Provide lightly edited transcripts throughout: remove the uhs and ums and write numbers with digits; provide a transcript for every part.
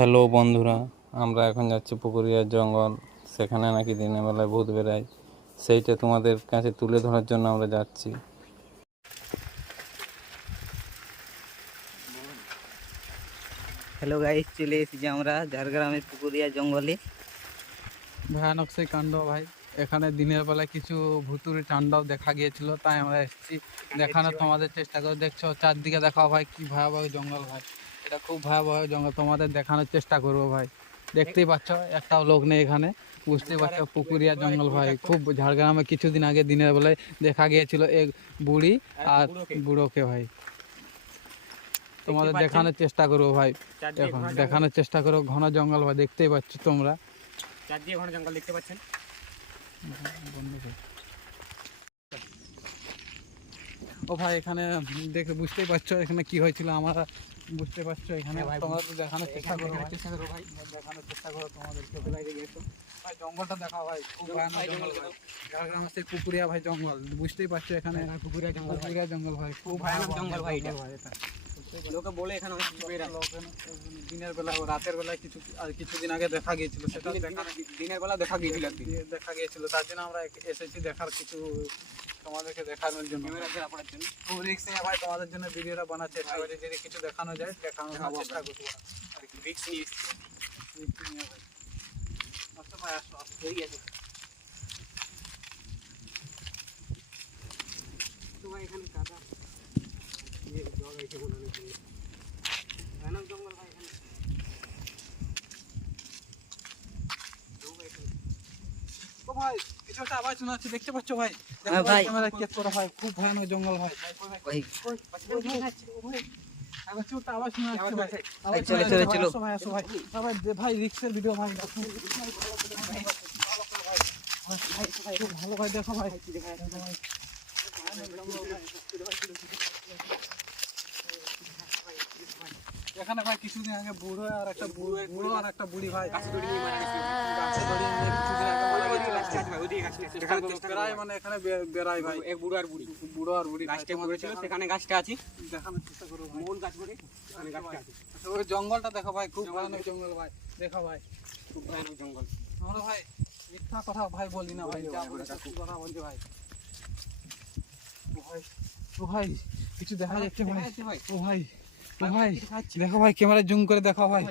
Hello বন্ধুরা, আমরা এখন যাচ্ছি পুকুরিয়ার জঙ্গল। সেখানে নাকি দিনের বেলায় ভূত বেড়ায়, সেইটা তোমাদের কাছে তুলে ধরার জন্য আমরা যাচ্ছি। হ্যালো গাইস, চলে এসেছি আমরা ঝাড়গ্রামের পুকুরিয়া জঙ্গলে। ভয়ানক সেই কাণ্ড ভাই। এখানে দিনের বেলায় কিছু ভুতুড়ে তাণ্ডব দেখা গিয়েছিল, তাই আমরা এসেছি দেখানোর তোমাদের চেষ্টা করে। দেখছো চারদিকে দেখাও ভাই, কি ভয়াবহ জঙ্গল ভাই। এটা খুব ভয়াবহ জঙ্গল, তোমাদের দেখানোর চেষ্টা করবো ভাই। দেখতেই পাচ্ছ একটাও লোক নেই এখানে, বুঝতেই পারছো পুকুরিয়া জঙ্গল ভাই। খুব ঝাড়গ্রামে কিছুদিন আগে দিনের বেলায় দেখা গিয়েছিল এক বুড়ি আর বুড়োকে ভাই। তোমাদের দেখানোর চেষ্টা করবো ভাই, এখন দেখানোর চেষ্টা করো। ঘন জঙ্গল ভাই, দেখতেই পাচ্ছ তোমরা। চারদিকে ঘন জঙ্গল দেখতে পাচ্ছেন। ও ভাই, এখানে দেখে বুঝতেই পারছো এখানে কি হয়েছিল, আমরা বুঝতে পারছো। এখানে তোমরা দেখানোর চেষ্টা করো ভাই, দেখানোর চেষ্টা করো তোমাদেরকে। ভাই জঙ্গলটা দেখাও ভাই, খুব ভয়ানক জঙ্গল ভাই। ঝাড়গ্রামের সেই পুকুরিয়া ভাই জঙ্গল, বুঝতেই পারছো এখানে পুকুরিয়া জঙ্গল ভাই, খুব ভয়ানক জঙ্গল ভাই এটা। লোকে বলে এখানে অনেক কিছু বের হয়। দিনের বেলা ও রাতের বেলায় কিছুদিন আগে দেখা গিয়েছিল, সেটা দিনের বেলা দেখা গিয়েছিল একদিন। দেখা গিয়েছিল, তার জন্য আমরা এসেছি দেখার, কিছু তোমাদেরকে দেখানোর জন্য। খুব রিস্ক নিয়ে ভাই তোমাদের জন্য ভিডিওটা বানার চেষ্টা করছি, যদি কিছু দেখানো যায় দেখানোর চেষ্টা করবো আর কি। রিস্ক নিয়ে এসেছি। রিস্ক নিয়ে ভাই। আসো ভাই, আসো আসো। এই আছে তো ভাই, এখানে কাদা জল হয়েছে মনে হচ্ছে। ভয়ানক জঙ্গল ভাই এখানে। ও ভাই, কিছু একটা আওয়াজ শোনা যাচ্ছে, দেখতে পাচ্ছ ভাই? হ্যাঁ ভাই। ক্যামেরা কেস করো ভাই, খুব ভয়ানক জঙ্গল ভাই। ভাই কিছু একটা আওয়াজ শোনা যাচ্ছে ভাই। ভাই, চলে চলে চলো। আসো ভাই, আসো ভাই। ভাই ভাই রিক্সের ভিডিও ভাই, খুব ভালো ভাই, দেখো ভাই। এখানে ভাই কিছুদিন আগে বুড়ো আর একটা বুড়ি ভাই গাছে দড়ি নিয়ে মারা গেছে। গাছে দড়ি নিয়ে কিছুদিন আগে মারা গেছে। বেড়ায় মানে এখানে বেড়ায় ভাই, এক বুড়ো আর বুড়ি গাছটা পড়েছিল, সেখানে গাছটা আছে। দেখানোর চেষ্টা করো ভাই। মূল গাছ করে ওখানে গাছটা আছে। ওই জঙ্গলটা দেখো ভাই, খুব ভয়ানক জঙ্গল ভাই, দেখো ভাই। খুব ভয়ানক জঙ্গল। আমরা ভাই মিথ্যা কথা ভাই বলি না ভাই, যা বলে সত্যি কথা বলছি ভাই। ও ভাই কিছু দেখা যাচ্ছে ভাই। ও ভাই, ও ভাই দেখো ভাই, ক্যামেরা জুম করে দেখো ভাই,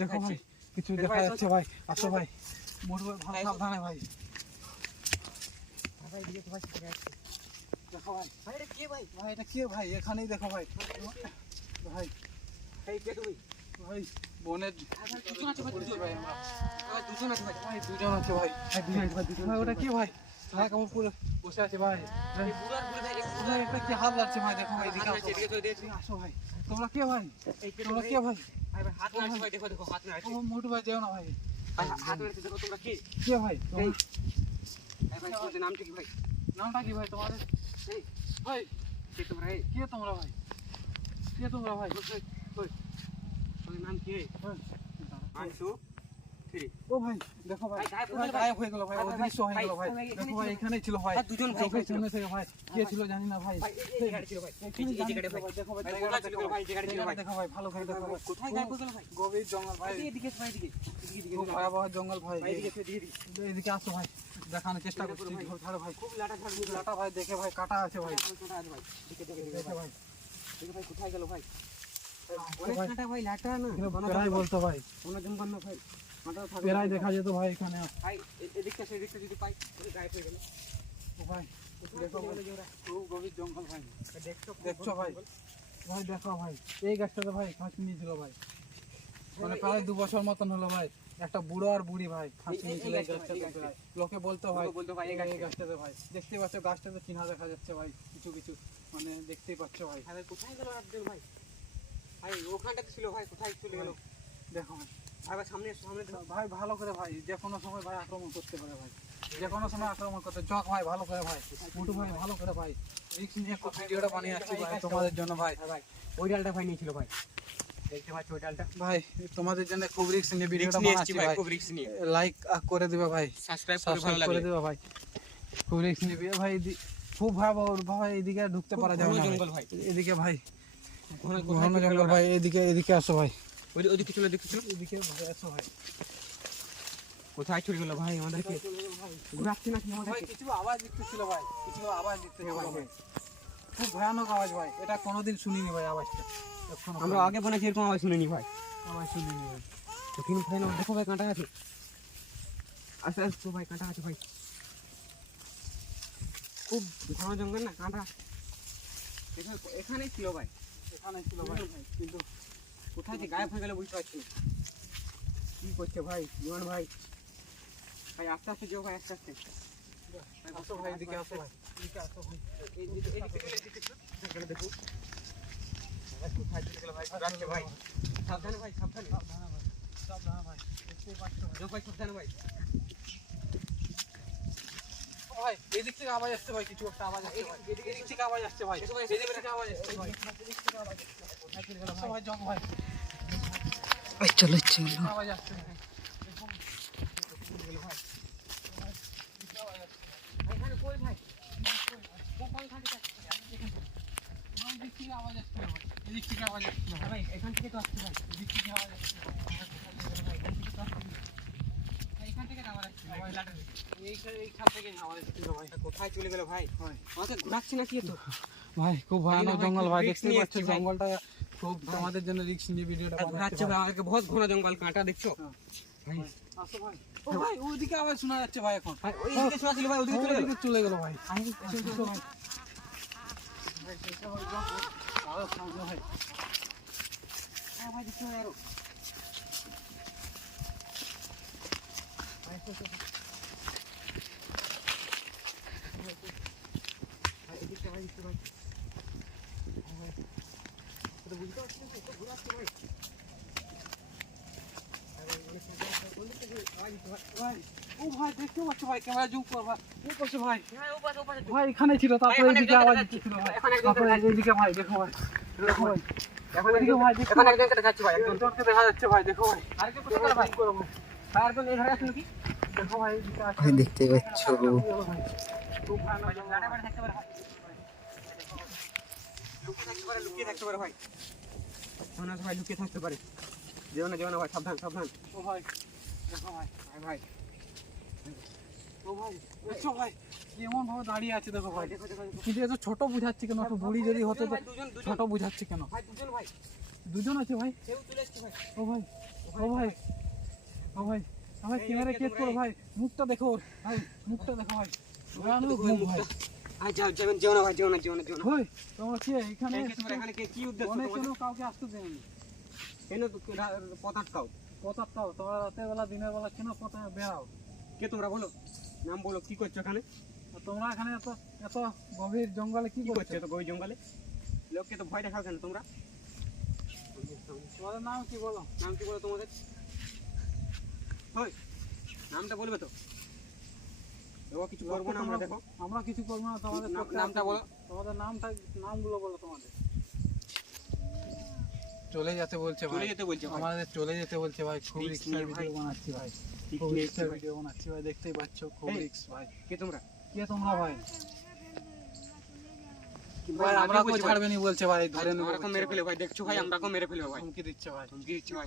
দেখো ভাই কিছু দেখা যাচ্ছে ভাই। আসো ভাই, মোড় ভালো সাবধানে ভাই। দেখো ভাই, ভাই এটা কে ভাই? ভাই এটা কে ভাই? এখানেই দেখো ভাই। ভাই এই কে তুমি? ভাই বনের দুজন আছে ভাই, দুজন। ভাই আমরা ভাই দুজন আছে ভাই। ভাই দুজন আছে ভাই। ভাই ওটা কি ভাই? সারা কাপড় পুরো বসে আছে ভাই। এই বুড়ো আর বুড়ি ভাই, এক বুড়ো ভাই এটা কি হাত লাগছে ভাই? দেখো ভাই, এদিকে হাত আসো নাড়ছে, এদিকে চলে দিয়েছি। আসো ভাই। তোমরা কে ভাই? এই কে তোমরা ভাই? কে ভাই? ভাই ভাই হাত নাড়ছে ভাই, দেখো দেখো হাত নাড়ছে। ও মোটু ভাই যেও না ভাই। ভাই হাত নাড়ছে, দেখো তোমরা কে? কে ভাই? এই ভাই তোমাদের নামটা কি ভাই? নামটা কি ভাই তোমাদের? এই ভাই কে তোমরা? এই কে তোমরা ভাই? কে তোমরা ভাই? তোমাদের নাম কি? আনসু থ্রি। ও ভাই দেখো ভাই, ভাই, ভাই গায়েব হয়ে গেল ভাই, অদৃশ্য হয়ে গেল ভাই। ভাই, দেখো ভাই এখানেই ছিল ভাই, ভাই, দুজন ভাই চোখের ছিল। সামনে থেকে ভাই। কে ছিল জানি না ভাই। ভাই এই জায়গাটা ছিল ভাই, এখানেই এই জায়গাটা জানি ভাই। দেখো ভাই, ভাই, জায়গাটা কোথায় ছিল দেখো ভাই? জায়গাটা ছিল ভাই। দেখো ভাই, ভালো করে দেখো ভাই। কোথায় গায়েব হয়ে গেল ভাই? গভীর জঙ্গল ভাই, এদিকে ভাই, এদিকে এদিকে খুব ভয়াবহ জঙ্গল ভাই। ভাই, এদিকে এদিকে এদিকে আসো ভাই, দেখানোর চেষ্টা করছি। ছাড়ো ভাই, খুব লাটা ঝাড় বুঝলা। লাটা ভাই, দেখে ভাই কাটা আছে ভাই, কোথায় আছে ভাই? দেখে দেখে দেখে দেখে ভাই। দেখে ভাই, কোথায় গেল ভাই? তো অনেক ভাই, কাটা ভাই, লাটা না পেরাই বলতো ভাই, কোনো জঙ্গল না ভাই। মাথাও থাকবে পেরাই দেখা যেত ভাই এখানে। ভাই, এদিকটা সেদিকটা যদি পাই তাহলে গায়েব হয়ে গেল। ও ভাই দেখো ভাই, খুব গভীর জঙ্গল ভাই। দেখছো ভাই? ভাই দেখো ভাই, এই গাছটাতে ভাই ফাঁসি নিয়েছিল ভাই, মানে প্রায় 2 বছর মতন হলো ভাই। একটা বুড়ো আর বুড়ি ভাই ফাঁসি নিয়েছিল এই গাছটাতে প্রায়। লোকে বলতো ভাই, বলতো ভাই, এই এই গাছটাতে ভাই। দেখতেই পাচ্ছ গাছটাতে চিহ্ন দেখা যাচ্ছে ভাই, কিছু কিছু মানে দেখতেই পাচ্ছ ভাই। ভাই কোথায় গেল রাতদিন ভাই? ভাই ওখানটাতে ছিল ভাই, কোথায় চলে গেল? দেখো ভাই, আবার সামনে সামনে দেখো। ভাই ভালো করে ভাই, যে কোনো সময় ভাই আক্রমণ করতে পারে ভাই, যে কোনো সময় আক্রমণ করতে। জক ভাই ভালো করে ভাই, মুটু ভাই ভালো করে ভাই, রিস্ক নিয়ে ভিডিওটা বানিয়ে আসছি ভাই তোমাদের জন্য ভাই। ভাই ওই ডালটা ভাই নিয়েছিল ভাই, দেখতে পাচ্ছ ওই ডালটা? ভাই তোমাদের জন্য খুব রিস্ক নিয়ে ভিডিওটা নিয়ে বানাচ্ছি এসেছি ভাই, ভাই। খুব রিস্ক নিয়ে। লাইক করে দিবা ভাই, সাবস্ক্রাইব করে ভালো সাবস্ক্রাইব করে লাগবে। দিবা ভাই। খুব রিস্ক নিবি ভাই, খুব ভয়াবহ ভাই, এদিকে ঢুকতে পারা যাবে না জঙ্গল ভাই, এদিকে ভাই, ঘন ঘন জঙ্গল ভাই। এদিকে আসো ভাই, ওদিকে চলো দেখতে চলো। এদিকে ভাই আসো ভাই। কোথায় চলে গেল ভাই আমাদেরকে? ঘুরাচ্ছে নাকি ভাই আমাদেরকে? কিছু আওয়াজ দিতেছিল ভাই, কিছু আওয়াজ দিতেছিল হ্যাঁ ভাই, ভাই। খুব ভয়ানক আওয়াজ ভাই, এটা কোনোদিন শুনিনি ভাই আওয়াজটা। এখনো আমরা আগে বলেছি এরকম আওয়াজ শুনিনি ভাই। আওয়াজ শুনিনি ভাই। কঠিন ভাই না, দেখো ভাই কাঁটা আছে। আস্তে আস্তে ভাই কাঁটা আছে ভাই। খুব ঘন জঙ্গল না, কাঁটা এখানেই ছিল ভাই। এখানে ছিল ভাই, কিন্তু কোথায় যে গায়েব হয়ে গেল বুঝতে পারছি না। কি করছে ভাই জীবন ভাই? ভাই আস্তে আস্তে যাও ভাই, আস্তে আস্তে। আসো ভাই, এদিকে আসো ভাই, এদিকে আসো ভাই। এখানে দেখো ভাই, কোথায় চলে গেল ভাই? ঘুরাচ্ছে ভাই। সাবধানে ভাই, সাবধানে। সাবধানে ভাই, সাবধানে ভাই, দেখতেই পাচ্ছ ভাই। যাও ভাই, সাবধানে ভাই। ও ভাই এদিক থেকে আওয়াজ আসছে ভাই, কিছু একটা আওয়াজ আসছে ভাই, এদিক থেকে আওয়াজ আসছে ভাই, দেখো ভাই, এদিক থেকে আওয়াজ আসছে ভাই, এদিক থেকে আওয়াজ আসছে। কোথায় চলে গেল ভাই? যাও ভাই, ভাই চলো চলো। আওয়াজ আসছে ভাই। এখানে কই ভাই? এদিক থেকে আওয়াজ আসছে ভাই, এদিক থেকে আওয়াজ আসছে ভাই। ভাই এখান থেকে তো আসছে ভাই। এদিক থেকে আওয়াজ আসছে ভাই। এখান থেকে আবার আসছে ভাই। এইখান থেকে আওয়াজ আসছিল ভাই। কোথায় চলে গেল ভাই? ভাই আমাদের ঘুরাচ্ছে নাকি তো? ভাই খুব ভয়ানক ভাই, জঙ্গল ভাই, risk দেখতেই নিয়ে পাচ্ছ এসছি ভাই। জঙ্গলটা খুব তোমাদের জন্য রিস্ক নিয়ে ভিডিওটা ঘুরাচ্ছে বানাচ্ছি ভাই ভাই। আমাদেরকে, বহুত ঘন জঙ্গল, কাঁটা দেখছো ভাই? আসো ভাই। ও ভাই ওদিকে আওয়াজ শোনা যাচ্ছে ভাই এখন। ভাই ওই দিকে শোনা ছিল ভাই, ওদিকে চলে গেল। ওদিকে চলে গেল ভাই। আসো ভাই। আরো সামনে ভাই। হ্যাঁ ভাই, দেখছো ভাই আরো। ভাই এদিকে ভাই, দেখছো ভাই। ভাই তো বুঝতে পারছি না, তো ঘুরাচ্ছে ভাই। ভাই ও ভাই দেখতে পাচ্ছ ভাই, ক্যামেরা জুম কর ভাই। ও পাশে ভাই, হ্যাঁ ওপাশে ওপাশে। ভাই এখানে ছিল, তারপরে এখন এদিকে একজন আওয়াজ দেখা যাচ্ছে। দিচ্ছিল ভাই। এখন একজন তারপরে দেখা যাচ্ছে। এদিকে ভাই দেখো ভাই, দেখো ভাই, এখন এদিকে ভাই দেখো এখন একজনকে দেখাচ্ছি ভাই, একজন। একজনকে দেখা যাচ্ছে ভাই, দেখো ভাই। আরেকজন কোথায় গেল ভাই? জুম করো ভাই, ভাই আরেকজন এই ধারে আসলো কি? দেখো ভাই এদিকে আসো। ভাই দেখতে পাচ্ছ ভাই খুব ভয়ানক ভাই, জঙ্গল লাড়া ভাই। মারা থাকতে পারে ভাই। লুকিয়ে থাকতে পারে, লুকিয়ে থাকতে পারে ভাই। যেও না ভাই, লুকিয়ে থাকতে পারে। যেও না ভাই, সাবধান সাবধান। ও ভাই দেখো ভাই, ভাই ভাই ও ভাই দেখছো ভাই কেমন ভাবে দাঁড়িয়ে আছে দেখো ভাই। দেখো দেখো দেখো। কিন্তু এত ছোট বুঝাচ্ছে কেন? একটু বুড়ি যদি হতো তো ভাই, দুজন দুজন ছোট বুঝাচ্ছে কেন? ভাই, দুজন ভাই। দুজন আছে ভাই। সেও চলে এসছে ভাই। ও ভাই, ও ভাই, ও ভাই, ভাই ক্যামেরা কেট করো ভাই, মুখটা দেখো ওর, ভাই মুখটা দেখো ভাই, ভয়ানক মুখ ভাই। আয় যাও, যাবেন, যেও না ভাই, যেও না, যেও না, যেও না। ভাই তোমরা কি এখানে এই যে তোমরা এখানে কি উদ্দেশ্য অনেক তোমাদের? কেন কাউকে আসতে দেয়নি? কেন পথ আটকাও? পথারটাও তোমরা রাতের বেলা দিনের বেলা কেন পথে বেরাও? কে তোমরা বলো, নাম বলো, কি করছো এখানে? আর তোমরা এখানে এত এত গভীর জঙ্গলে কি কি করছো? করছো তো গভীর জঙ্গলে? লোককে তো ভয় দেখাও কেন তোমরা? তোমাদের নাম কি বলো? নাম কি বলো তোমাদের? হয় নামটা বলবে তো? দেখো কিছু করবো না আমরা, দেখো আমরা কিছু করবো না, তোমাদের করতে নামটা আসবে। বলো। তোমাদের নামগুলো বলো তোমাদের। চলে যেতে বলছে চলে যেতে বলছে ভাই। আমাদের চলে যেতে বলছে ভাই, খুব Risk রিস্কের নিয়ে ভাই। ভিডিও বানাচ্ছি ভাই, ঠিক খুব নিয়ে রিস্কের ভাই। ভিডিও বানাচ্ছি ভাই, দেখতেই পাচ্ছ খুব এই। রিস্ক ভাই। কে তোমরা? কে তোমরা ভাই? কি ভাই আগে আমরা বলছি ভাই। ছাড়বে নি বলছে ভাই, ধরে নেবো আমরাকে বলছে মেরে ভাই। ফেলে ভাই, দেখছো ভাই, আমরাকে মেরে ফেলবে ভাই। হুমকি দিচ্ছে ভাই। হুমকি দিচ্ছে ভাই।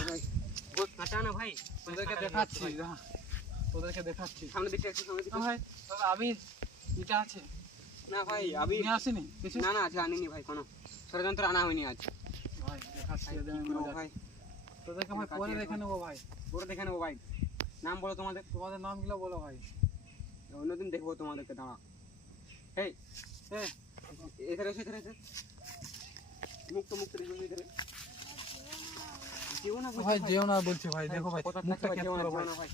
ভাই বহুত কাটা না ভাই, তোদেরকে দেখাচ্ছি, দাঁড়া। তোদেরকে দেখাচ্ছি। সামনে দিকে একটু, সামনে দিকে। না ভাই তবে আবির এটা আছে, না ভাই আমি নিয়ে আসেনি কিছু? না না, আজ আনিনি ভাই, কোনো ষড়যন্ত্র আনা হয়নি আজ। ভাই দেখাচ্ছি, ভাই, এদের কি আমি করবো মজা- ভাই, তোদেরকে ভাই পরে দেখে নেবো ভাই। পরে দেখে নেবো ভাই। নাম বলো তোমাদের, তোমাদের নামগুলো বলো ভাই। অন্যদিন দেখবো তোমাদেরকে, দাঁড়া। এই এ, এধারে এসে, এধারে এসে। মুক্ত মুক্ত রেখে এধারে। যেও না বলছি ভাই যেও না বলছে ভাই, দেখো ভাই কথা মুখটা থাকছে কেট যেও না, করো যেও ভাই, না ভাই।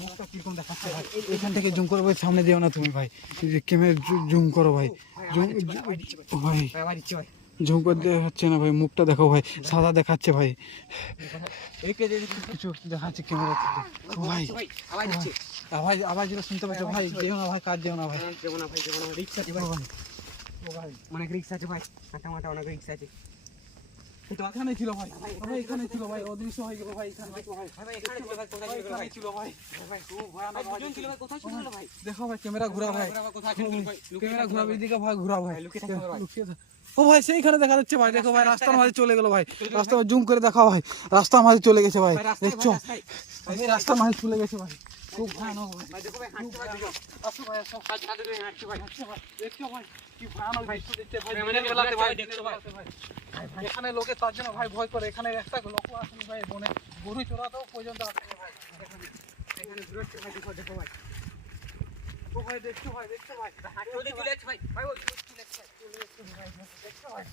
মুখটা কিরকম দেখাচ্ছে ভাই। এখান থেকে জুম করো ভাই, সামনে যেও না তুমি ভাই, ক্যামেরা জুম করো ভাই, জুম ভাই ভাই আবার ইচ্ছে ভাই। জুম করে দেখাচ্ছে না ভাই, মুখটা দেখো ভাই, সাদা দেখাচ্ছে ভাই, এই কে যে কিছু দেখাচ্ছে ক্যামেরা থেকে ভাই। ভাই আবার ইচ্ছে। আওয়াজগুলো শুনতে পাচ্ছ ভাই, যেও না ভাই, কাজ যেও না ভাই। যেও না ভাই, যেও না, রিক্সা আছে ও ভাই, ভাই, ও ভাই অনেক রিক্সা আছে ভাই, মাথা মাথা অনেক রিক্সা আছে। এখানে ছিল ভাই, ভাই এখানে ছিল ভাই, অদৃশ্য হয়ে গেল ভাই, এখানে দেখো ভাই, ভাই ভাই এখানে ছিল ভাই, কোথায় চলে গেল এখানে ভাই? ছিল ভাই, ভাই খুব ভয়ানক ভাই আওয়াজ দুজন ছিল হচ্ছিল। ভাই, কোথায় চলে গেল ভাই? দেখো ভাই ক্যামেরা ঘোরা ভাই, কোথায় চলে গেল ভাই? লুকিয়ে ক্যামেরা থাকতে ঘোরা হবে। এদিকে ভাই, ঘোরা ভাই, ভাই, লুকিয়ে থাকতে হবে ভাই। লুকিয়ে থাক। ও ভাই সেইখানে দেখা যাচ্ছে ভাই, দেখো ভাই রাস্তার মাঝে চলে গেল ভাই, রাস্তা জুম করে দেখা ভাই, রাস্তার মাঝে চলে গেছে ভাই, দেখছো এই রাস্তার মাঝে চলে গেছে ভাই, খুব ভয়ানক ভাই। ভাই দেখো ভাই হাঁটতে ভাই দেখো আসো ভাই আসো, কাজ কাজ করে হাঁটতে ভাই দেখছো ভাই, দেখছো ভাই কি ভয়ানক দৃশ্য দেখতে ভাই, ক্যামেরা দিনের বেলাতে ভাই, দেখছো ভাই। এখানে লোকে তার জন্য ভাই ভয় করে, এখানে একটা লোক আসেনি ভাই, বনে গরু চড়াতেও পর্যন্ত আসেনি ভাই এখানে। এখানে দূরে ভাই দেখো দেখো ভাই ও ভাই দেখছো ভাই, দেখছো ভাই, হাঁটতে চলে যাচ্ছে ভাই ভাই ওই চলে যাচ্ছে ভাই দেখছো ভাই,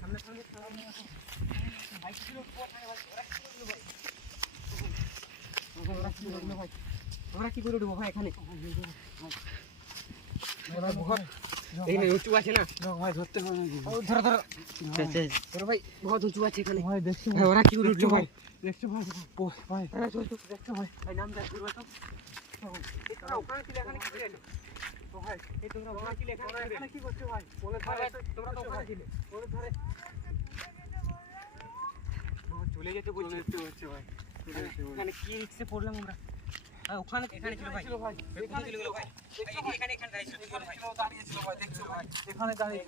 সামনে সামনে বাইক ছিল ভাই আমরা কি করে উঠবো ভাই এখানে এই না উঁচু আছে না ভাই ধরতে হবে নাকি? ও ধরো ধরো ধরো ভাই বহুত উঁচু আছে এখানে ভাই দেখছো ভাই ওরা কি করে উঠলো ভাই দেখছো ভাই, ও ভাই দেখছো ভাই ভাই নাম দেখ দূর তো এই তোমরা ওখানে ছিলে এখানে কি করে এলো ও ভাই এই তোমরা ওখানে ছিলে তোমরা এখানে এখানে কি করছো ভাই? বলে ধারে তোমরা তো ওখানে ছিলে বলে ধারে চলে যেতে বলছি হচ্ছে ভাই, এখানে কি রিক্সে পড়লাম আমরা ওখানে এখানে ছিল ভাই ছিল ভাই, এখানে ছিল ভাই এখানে এখানে দাঁড়িয়ে ছিল ভাই দাঁড়িয়েছিল ভাই, দেখছো ভাই এখানে দাঁড়িয়ে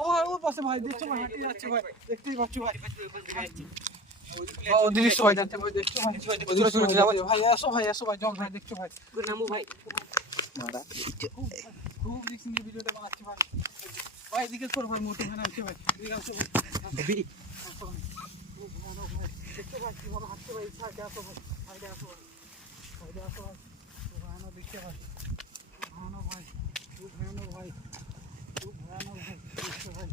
ও ভাই ওর পাশে ভাই, দেখছো ভাই হাঁটিয়ে যাচ্ছে ভাই, দেখতেই পাচ্ছ ভাই, ও দৃশ্য ভাই যাচ্ছে ভাই, দেখছো ভাই ওদিকে চলে যাবে ভাই, আসো ভাই জল ভাই, দেখছো ভাই নামু ভাই খুব রিস্ক নিয়ে ভিডিওটা বানাচ্ছি ভাই, ভাই এদিকে করো ভাই, মোটর ভ্যান আসছে ভাই, এদিকে আসো ভাই, আসো ভাই, খুব ভয়ানক ভাই, দেখছো ভাই কিভাবে হাঁটছে ভাই, সাইডে আসো ভাই, সাইডে আসো ভাই, সাইডে আসো ভাই, খুব ভয়ানক দেখছে ভাই, খুব ভয়ানক ভাই, খুব ভয়ানক ভাই, খুব ভয়ানক ভাই, দেখছো ভাই,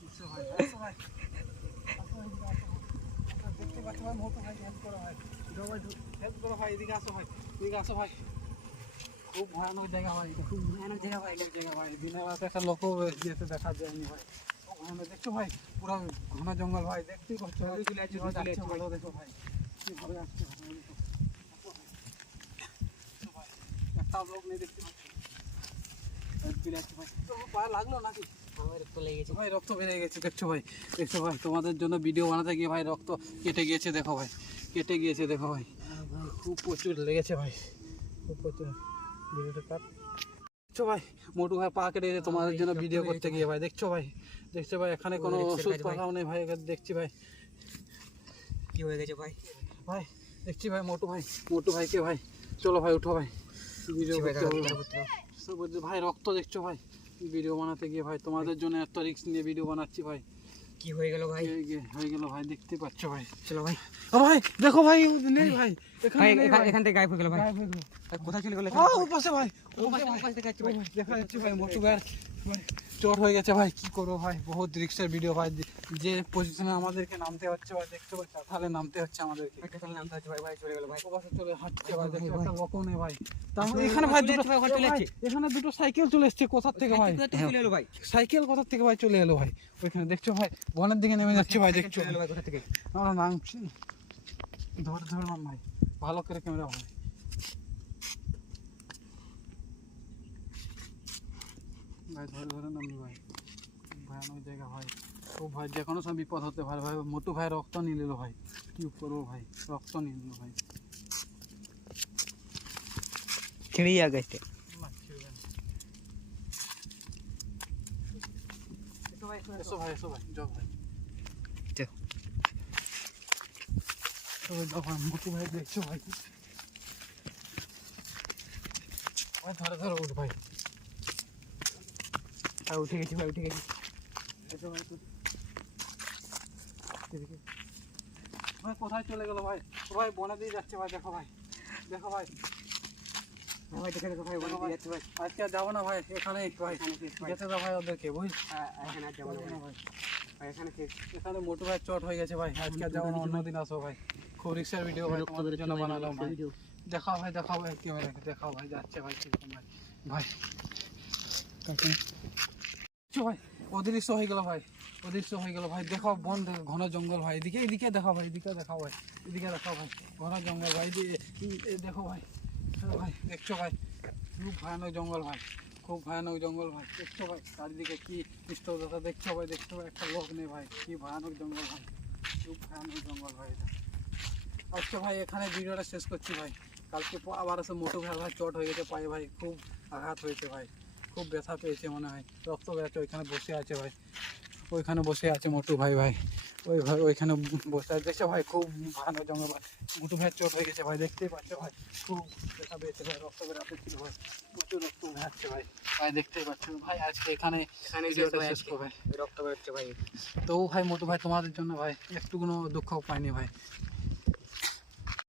দেখছো ভাই, আসো ভাই, আসো ভাই, এদিকে আসো ভাই, দেখতে পাচ্ছ ভাই, মোটর ভাই হেল্প করো ভাই, যাও ভাই হেল্প করো ভাই, এদিকে আসো ভাই, এদিকে আসো ভাই, খুব ভয়ানক জায়গা ভাই, খুব ভয়ানক জায়গা ভাই ভয়ানক জায়গা ভাই, দিনের রাতে একটা লোকও যেতে দেখা যায়নি ভাই, খুব ভয়ানক, দেখছো ভাই পুরো ঘন জঙ্গল ভাই, দেখতেই পাচ্ছ ভাই, চলে যাচ্ছে, কিভাবে চলে যাচ্ছে যাচ্ছে ভালো, দেখো ভাই কিভাবে যাচ্ছে ভাই, দেখো। দেখছো ভাই, একটা লোক নেই, দেখতে পাচ্ছ চলে যাচ্ছে ভাই, তো পা লাগলো নাকি? আমার তো লেগে গেছে ভাই রক্ত বেরিয়ে গেছে, দেখছো ভাই, দেখছো ভাই তোমাদের জন্য ভিডিও বানাতে গিয়ে ভাই রক্ত কেটে গিয়েছে, দেখো ভাই কেটে গিয়েছে, দেখো ভাই খুব প্রচুর লেগেছে ভাই, খুব প্রচুর, ভিডিওটা কাট, দেখছো ভাই মোটু ভাই পা কেটে গেছে তোমাদের জন্য ভিডিও করতে গিয়ে ভাই, দেখছো ভাই, দেখছো ভাই এখানে কোনো ওষুধ পাঠাও নেই ভাই, দেখছি ভাই, কি হয়ে গেছে ভাই ভাই দেখছি ভাই মোটু ভাইকে ভাই, চলো ভাই উঠো ভাই, ভিডিও করতে হবে ভাই। সব বলছে ভাই রক্ত, দেখছো ভাই ভিডিও বানাতে গিয়ে ভাই, তোমাদের জন্য এত রিস্ক নিয়ে ভিডিও বানাচ্ছি ভাই, কি হয়ে গেল ভাই হয়ে গেল ভাই, দেখতে পাচ্ছ ভাই, চলো ভাই ও ভাই দেখো ভাই নেই ভাই, ভাই এখানে নেই ভাই, এখান থেকে গায়েব হয়ে গেল ভাই গায়েব হয়ে গেল। কোথায় চলে গেল ওর পাশে ভাই, ও পাশে দেখা যাচ্ছে ভাই দেখা যাচ্ছে ভাই মোটু ভাই চোট হয়ে গেছে ভাই, কি করবো ভাই, বহুত রিক্সের ভিডিও ভাই, যে পজিশনে আমাদেরকে নামতে হচ্ছে ভাই, দেখছো ভাই তাহলে নামতে হচ্ছে আমাদেরকে, তাহলে নামতে হচ্ছে ভাই ভাই চলে গেল ভাই ও পাশে চলে হাঁটছে ভাই, দেখছো একটা লোকও নেই ভাই, তাহলে এখানে ভাই দুটো চলে যাচ্ছে এখানে দুটো সাইকেল চলে এসছে কোথা থেকে ভাই, চলে এলো ভাই সাইকেল কোথা থেকে ভাই চলে এলো ভাই, ওইখানে দেখছো ভাই বনের দিকে নেমে যাচ্ছে ভাই, দেখছো চলে এলো ভাই কোথা থেকে আমরা নামছি, ধরে নাম ভাই, ভালো করে ক্যামেরা ভাই, ভাই ধরে নামি ভাই, ভয়ানক জায়গা ভাই, খুব ভাই যে কোনো সময় বিপদ হতে পারে ভাই, মোটু ভাই রক্ত নিয়ে নিল ভাই, কি করবো ভাই, রক্ত নিয়ে নিল ভাই, चिड़िया गए এসো ভাই যাও ভাই, চল। সবাই যাও ভাই, মোটু ভাই দেখছো ভাই, ভাই ধরে উঠ ভাই, উঠে গেছি ভাই উঠে গেছি এসো ভাই ভাই কোথায় চলে গেল ভাই, ও ভাই বনে দিয়ে যাচ্ছে ভাই, দেখো ভাই ভাই দেখে দেখো ভাই বলে যাচ্ছে ভাই আজকে আর যাবো না ভাই, এখানে ভাই যেতে দাও ভাই ওদেরকে বুঝলি, এখানে আর যাবো না ভাই ভাই এখানে শেষ এখানে মোটু ভাই চট হয়ে গেছে ভাই, আজকে আর যাবো না, অন্যদিন আসো ভাই, খুব রিক্সার ভিডিও ভাই তোমাদের জন্য বানালাম ভাই, দেখাও ভাই ক্যামেরা দেখাও ভাই, যাচ্ছে ভাই কিরকম ভাই, ভাই ভাই অদৃশ্য হয়ে গেল ভাই, অদৃশ্য হয়ে গেল ভাই, দেখো বন ঘন জঙ্গল ভাই, এদিকে দেখাও ভাই, এদিকে দেখাও ভাই, ঘন জঙ্গল ভাই, দেখো ভাই, ভাই দেখছো ভাই খুব ভয়ানক জঙ্গল ভাই, খুব ভয়ানক জঙ্গল ভাই, দেখছো ভাই চারিদিকে কি নিস্তব্ধতা, দেখছো ভাই একটা লোক নেই ভাই, কি ভয়ানক জঙ্গল ভাই, খুব ভয়ানক জঙ্গল ভাই এটা। আচ্ছা ভাই এখানে ভিডিওটা শেষ করছি ভাই, কালকে আবার এসে মোটু ভাই চট হয়ে গেছে পায়ে ভাই, খুব আঘাত হয়েছে ভাই, খুব ব্যথা পেয়েছে মনে হয়, রক্ত বেরোচ্ছে। ওইখানে বসে আছে ভাই, ওইখানে বসে আছে মোটু ভাই। ভাই ওই ভাই ওইখানে বসে আছে, দেখছো ভাই খুব ভয়ানক জঙ্গল ভাই। মোটু ভাইয়ের চোট হয়ে গেছে ভাই, দেখতেই পাচ্ছ ভাই, খুব ব্যথা পেয়েছে ভাই, রক্ত বেরোতে ছিল ভাই, প্রচুর রক্ত বেরোচ্ছে ভাই। ভাই দেখতেই পাচ্ছ ভাই, আজকে এখানে ভিডিওটা শেষ করবে। রক্ত বেরোচ্ছে ভাই। তো ভাই মোটু ভাই তোমাদের জন্য ভাই একটু কোনো দুঃখ পাইনি ভাই,